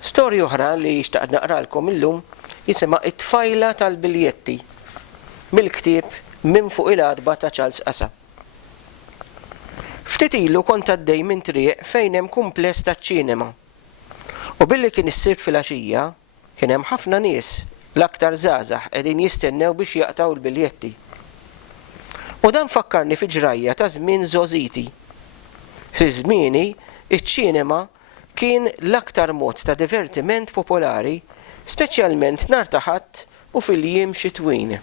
Storja oħra li xtaqt naqralkom illum jisimha It-tfajla tal-biljetti mill-ktieb Minn fuq il-għadba ta' Charles Qasa. Ftit ilu kont għaddej minn triq fejn hemm kumpless taċ-ċinema. U billi kien issir filgħaxija kien hemm ħafna nies l-aktar żgħażagħ qegħdin jistennew biex jaqtaw il-biljetti. U dan fakkarni fi ġrajja ta' żmien żożiti. Fi żmieni iċ-ċinema kien l-aktar mod ta' divertiment popolari, speċjalment nhar ta' Ħadd u fil-jiem xitwin.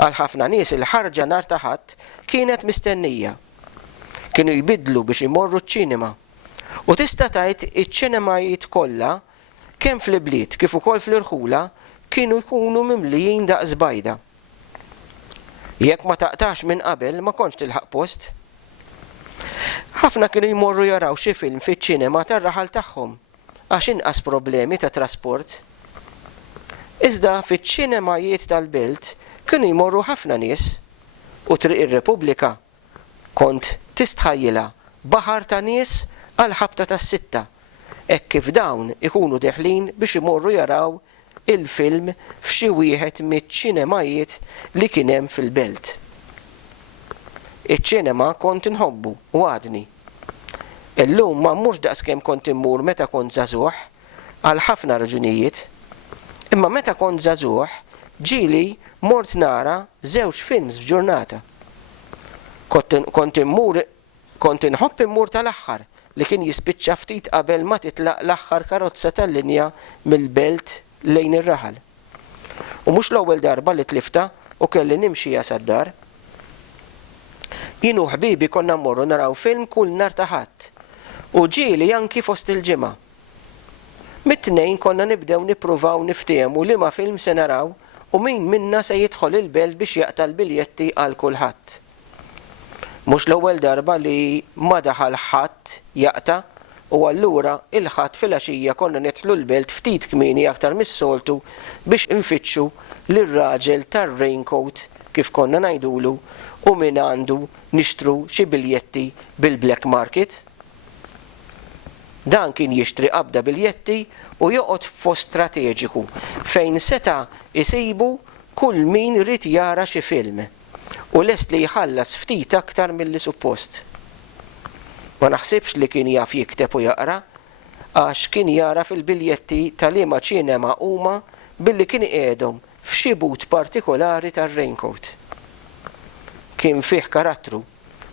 Għal ħafna nies il-ħarġa nhar ta' Ħadd kienet mistennija. Kienu jbidlu biex imorru ċ-ċinema. U tista' tgħid iċ-ċinemajiet kollha kemm fl-ibliet kif ukoll fl-irħula kienu jkunu mimlijin daqs bajda. Jekk ma taqtax minn qabel ma kontx tilħaq post. Ħafna kienu jmorru jaraw xi film fiċ-ċinema tar-raħal tagħhom għax inqas problemi ta' trasport. Iżda fiċ-ċinemajiet tal-Belt kienu jmorru ħafna nies u Triq ir-Repubblika kont tistħajjilha baħar ta' nies għal ħabta tas-sitta, hekk kif dawn ikunu deħlin biex imorru jaraw il-film f'xi wieħed miċ-ċinemajiet li kien hemm fil-Belt. Iċ-ċinema kont inħobbu u għadni. Illum ma mhux daqskemm kont immur meta kont żagħżugħ għal ħafna raġunijiet, imma meta kont żagħżugħ ġieli mort nara 2 films f'ġurnata. Kont inħobb immur tal-aħħar li kien jispiċċa ftit qabel ma titlaq l-aħħar karozza tal-linja mill-Belt lejn ir-raħal. U mhux l-ewwel darba li tlifta u kelli nimxi sad-dar. Jien u ħbibi konna mmorru naraw film kull nhar ta' Ħadd u ġieli anki fost il-ġimgħa. Mit-tnejn konna nibdew nippruvaw niftehmu liema film se naraw u min minna se jidħol il-Belt biex jaqta' l-biljetti għal kulħadd. Mhux l-ewwel darba li ma daħal ħadd jaqta' u allura il-ħadd filgħaxija konna nidħlu l-Belt ftit kmieni aktar mis-soltu biex infittxu lir-raġel tar-raincoat kif konna ngħidulu u min għandu nixtru xi biljetti bil-black market. Dan kien jixtri qabda biljetti u joqgħod f'post strateġiku fejn seta' isibu kull min rid jara xi film u lest li jħallas ftit aktar milli suppost. Ma naħsibx li kien jaf jikteb u jaqra għax kien jara fil-biljetti tal-liema ċinema huma billi kien qiegħdhom f'xi but partikolari tar-raincoat. Kien fih karattru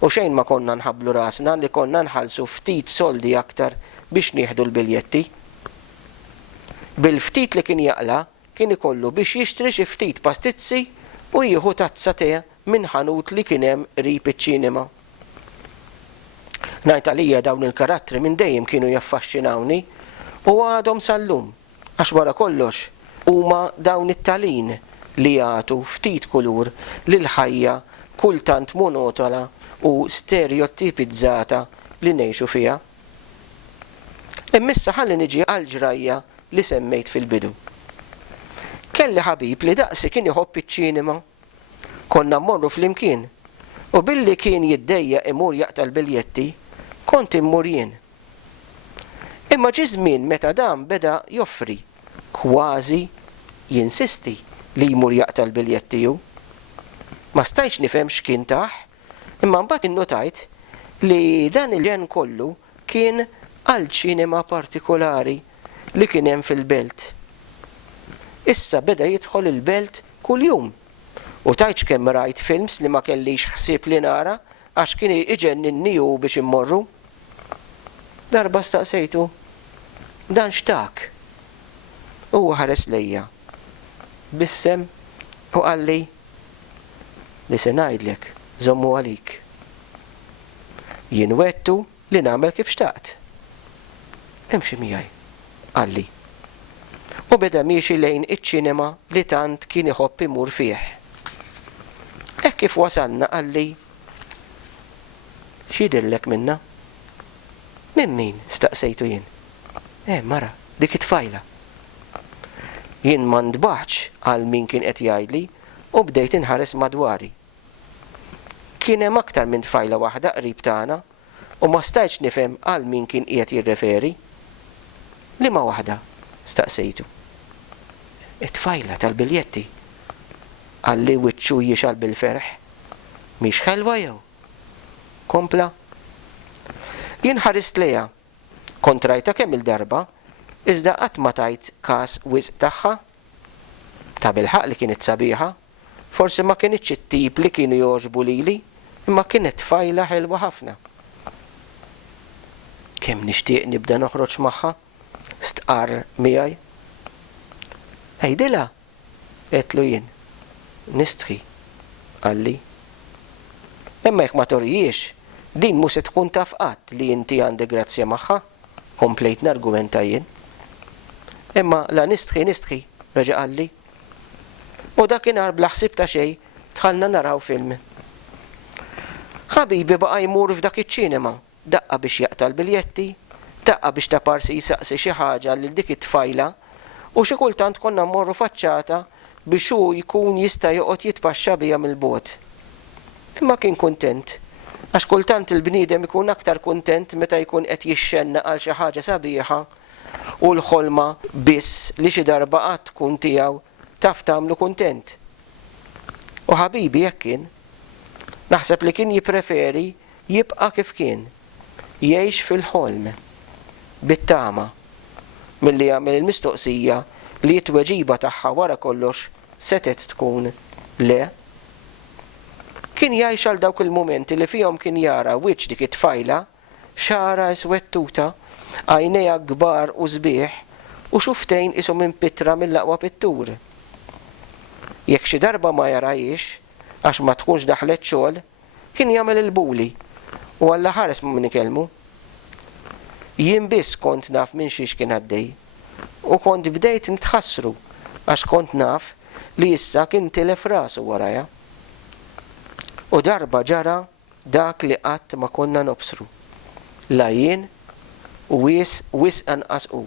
u xejn ma konna nħabblu rasna li konna nħallsu ftit soldi aktar biex nieħdu l-biljetti. Bil-ftit li kien jaqla kien ikollu biex jixtri xi ftit pastizzi u jieħu tazza te minn ħanut li kien hemm qrib iċ-ċinema. Ngħid għalija dawn il-karattri minn dejjem kienu jaffaxxinawni u għadhom sal-lum għax wara kollox huma dawn it-tagħlin li jagħtu ftit kulur lil ħajja kultant monotona u stereotipizzata li ngħixu fiha. Immissa ħalli niġi għal ġrajja li semmejt fil-bidu. Kelli ħabib li daqsi kien iħobb iċ-ċinema. Konna mmorru flimkien u billi kien jiddejja imur jaqta' l-biljetti kont immur jien. Imma ġie żmien meta dan beda joffri kważi jinsisti li jmur jaqta' l-biljetti hu. Ma stajtx nifhem x'kien taħ, imma mbagħad innotajt li dan il-ġen kollu kien għal ċinema partikolari li kien hemm fil-Belt. Issa beda jidħol il-Belt kuljum u tajtx kemm rajt films li ma kellix ħsieb li nara għax kien iġenninni hu biex immorru. Darba staqsejtu, dan x'tak? Huwa ħares lejja bissem u qalli li se ngħidlek żommu għalik. Jien wettu li nagħmel kif xtaqt. Imxi miegħi, qalli. U beda miexi lejn iċ-ċinema li tant kien iħobb imur fih. Hekk kif wasalna qalli x'jidhirlek minna? Minn min staqsejtu jien. Mara, dik it-tfajla. Jien ma ntbaħx għal min kien qed jgħidli u bdejt inħares madwari. Kien hemm aktar minn tfajla waħda qrib tagħna u ma stajtx nifhem għal min kien qiegħed jirreferi. Liema waħda? Staqsejtu. It-tfajla tal-biljetti. Għalli wiċċu jixal bil-ferħ. Mhix ħelwa jew? Kompla. Jien ħarist lejha. Kont rajta kemm il-darba, iżda qatt ma tajt każ wisq tagħha. Ta' bil-ħaq li kienet sabiħa, forsi ma kienitx it-tip li kienu jogħġbu lili, imma kienet tfajla ħelwa ħafna. Kemm nixtieq nibda noħroġ magħha? Stqar miegħi. Ejdilha, qedtlu jien. Nistħi, qalli. Imma jekk ma torijiex, din mhux se tkun taf qatt li inti għandek grazzja magħha, komplejt nargumenta jien. Imma la nistħi, reġa' qalli. U dakinhar bla ħsieb ta' xejn dħalna naraw film. Ħabibi baqa' jmur f'dak iċ-ċinema, daqqa biex jaqta' l-biljetti, daqqa biex ta' parsi jisaqsi xi ħaġa lil dik it-tfajla u xi kultant konna mmorru faċċata biex hu jkun jista' joqgħod jitpaxxa biha mill-bogħod. Imma kien kuntent, għax kultant il-bniedem ikun aktar kuntent meta jkun qed jixxenna għal xi ħaġa sabiħa u l-ħolma biss li xi darba qatt tkun tiegħu taf tagħmlu kuntent. U ħabibi jekk kien, naħseb li kien jippreferi jibqa' kif kien, jgħix fil-ħolm, bit-tama, milli jagħmel il-mistoqsija li t-tweġiba tagħha wara kollox setet tkun le. Kien jgħix għal dawk il-momenti li fihom kien jara wiċċ dik it-tfajla, xara iswettuta, għajnejha kbar u sbieħ u xuftejn isu minn pitra mill-aqwa pittur. Jekk xi darba ma jarajiex, għax ma tkunx daħlet xogħol, kien jagħmel il-buli u Alla ħares ma min ikellmu. Jien biss kont naf minn xiex kien għaddej u kont bdejt nitħassru għax kont naf li issa kien tilef rasu warajja. U darba ġara dak li qatt ma konna nobsru. La jien u wis anqas u.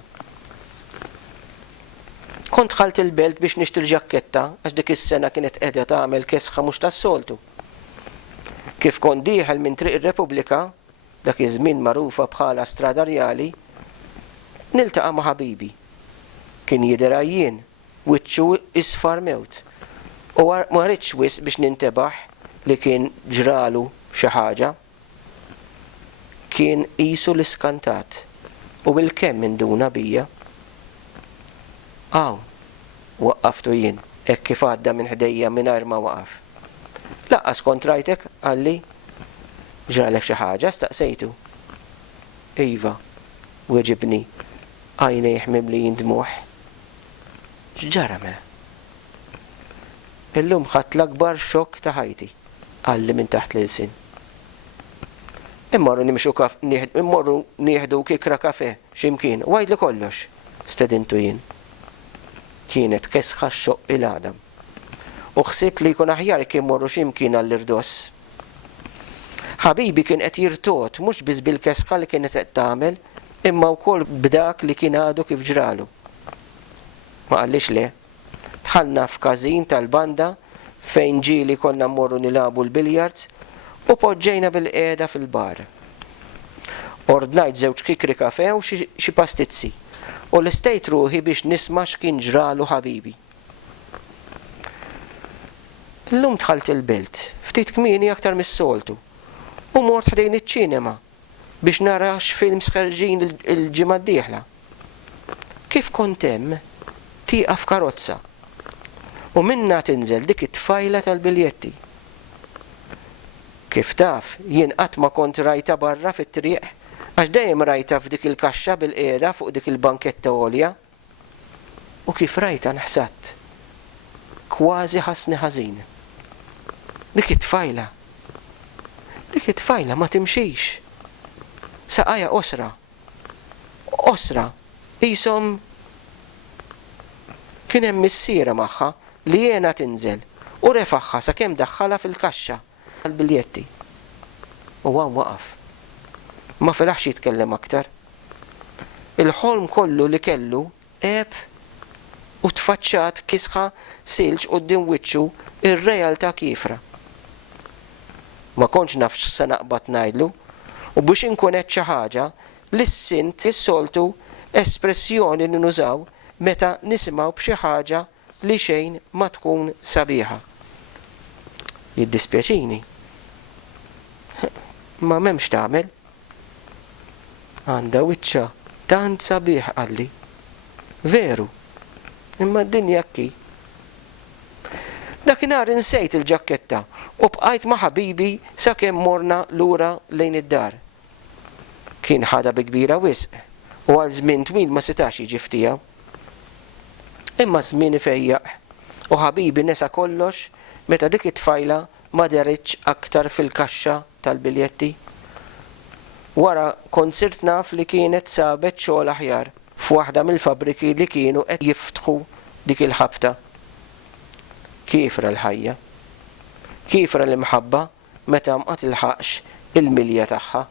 Kont ħalt il-belt biex nixtri ġakketta għax dik is-sena kienet qiegħda tagħmel kesħa mhux tas-soltu. Kif kont dieħel minn triq ir-Repubblika, dak iż-żmien magħrufa bħala Strada Rjali, niltaqa' ma' ħabibi. Kien jidher jien wiċċu isfar mewt. U ma rridx wisq biex nintebaħ li kien ġralu xi ħaġa. Kien qisu l-iskantat u bil-kemm induna bija. Waqqaftu jien, hekk kif għadda minn ħdejja mingħajr ma waqaf. Laqqas kont rajtek, għalli, ġralek xi ħaġa, staqsejtu. Iva, weġibni, għajnejh mimlijin dmuħ. X'ġara mela? Illum ħadt l-akbar xokk ta' ħajti, għalli minn taħt l-ilsin. Immorru nieħdu kikra kafe x'imkien, u għajdli kollox, stedintu jien. Kienet kesħa x-xoq il-għadam. U ħsibt li jkun aħjar kien morru x'imkien għall-irdoss. Ħabibi kien qed jirtot mhux biss bil-kesħa li kienet qed tagħmel, imma wkoll b'dak li kien għadu kif ġralu. Ma qallix le, dħalna f'każin tal-banda fejn ġieli konna mmorru nilabu l-biljards u poġġejna bil-qiegħda fil-bar. Ordnajt żewġ kikri kafe u xi pastizzi u l-istejt ruħi biex nisma' x'kien ġralu ħabibi. Illum dħalt il-belt, ftit kmieni aktar mis-soltu, u mort ħdejn iċ-ċinema biex nara x'films ħarġin il-ġimgħa d-dieħla. Kif kont hemm tieqa f'karozza u minnha tinżel dik it-tfajla tal-biljetti. Kif taf, jien qatt ma kont rajta barra fit-triq għax dejjem rajta f'dik il-kaxxa bil-qiegħda fuq dik il-banketta għolja. U kif rajta nħsatt, kważi ħassni ħażin. Dik it-tfajla ma timxix. Saqajja osra, qishom kien hemm missiera magħha li jiena tinżel u refaħħa sakemm daħħalha fil-kaxxa għall-biljetti. U għan waqaf. Ma filaħx jitkellem aktar. Il-ħolm kollu li kellu eb u tfaċċat kisħa silġ quddiem wiċċu ir-realtà kifra. Ma kontx nafx se naqbad ngħidlu u biex inkun qed xi ħaġa li s-sint is-soltu espressjoni li nużaw meta nisimgħu b'xi ħaġa li xejn ma tkun sabiħa. Jiddispjaċini. Ma m'hemmx tagħmel. Għandha wiċċa tant sabiħ qalli. Veru. Imma d-dinja kki. Dakinhar insejt il-ġakketta u bqajt ma' ħabibi sakemm morna lura lejn id-dar. Kien ħada bi kbira wisq u għal żmien twil ma setax jiġi ftiegħu. Imma żmien ifejjaq u ħabibi nesa kollox meta dik it-tfajla ma deritx aktar fil-kaxxa tal-biljetti. Wara kont sirt naf li kienet sabet xogħol aħjar f'waħda mill-fabbriki li kienu qed jiftħu dik il-ħabta. Kifra l-ħajja, kifra l-imħabba meta ma tilħaqx il-milja tagħha.